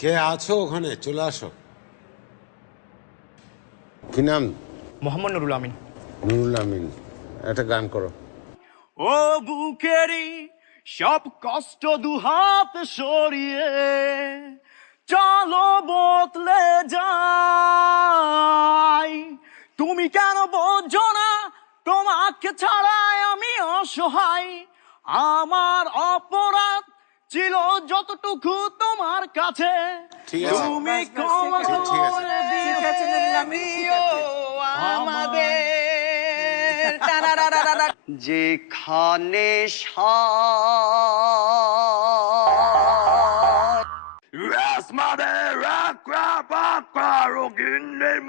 কে আছো ওখানে? চলে আসো। কি নাম? মোহাম্মদ নুরুল আমিন। নুরুল আমিন। একটা গান করো। ও বুকেরি সব কষ্ট দুহাত সরিয়ে চলো বদলে যাই। তুমি কেন বোঝো না তোমাকে ছাড়াই আমি অসহায়। আমার অপরাধ ছিল যতটুকু তোমার কাছে, ঠিক আছে। তুমি বাস, বাস, ক্ষমা ঠিক আছে। করে ঠিক আছে, নুরুল আমিন, ঠিক দিও আছে। আমাদের। টানারারারারা। যেখানে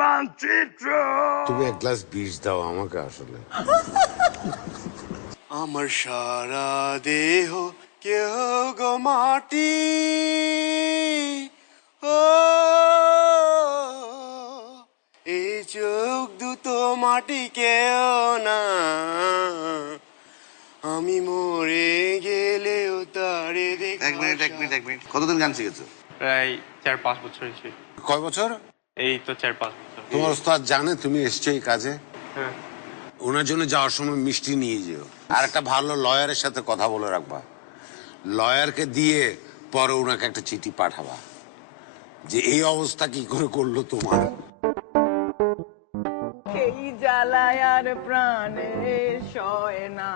মানচিত্র তুমি এক গ্লাস বিষ দাও আমাকে আসলে। আমার সারা দেহ কেহ গো মাটি, ও এই চোখ দুটো মাটি কেউ না, আমি মরে গেলেও তারে এক মিনিট এক মিনিট এক মিনিট কতদিন গান শিখেছো? প্রায় 4-5 বছর হয়েছে। কয় বছর? এই তো 4-5 বছর। তোমার ওস্তাদ জানে তুমি এসছো এই কাজে? হ্যাঁ। ওনার জন্য যাওয়ার সময় মিষ্টি নিয়ে যেও, আর একটা ভালো লয়ারের সাথে কথা বলে রাখবা। লয়ারকে দিয়ে পরে ওনাকে একটা চিঠি পাঠাবা যে এই অবস্থা কি করে করলো তোমার। এই জ্বালায় আর প্রাণে সয় না।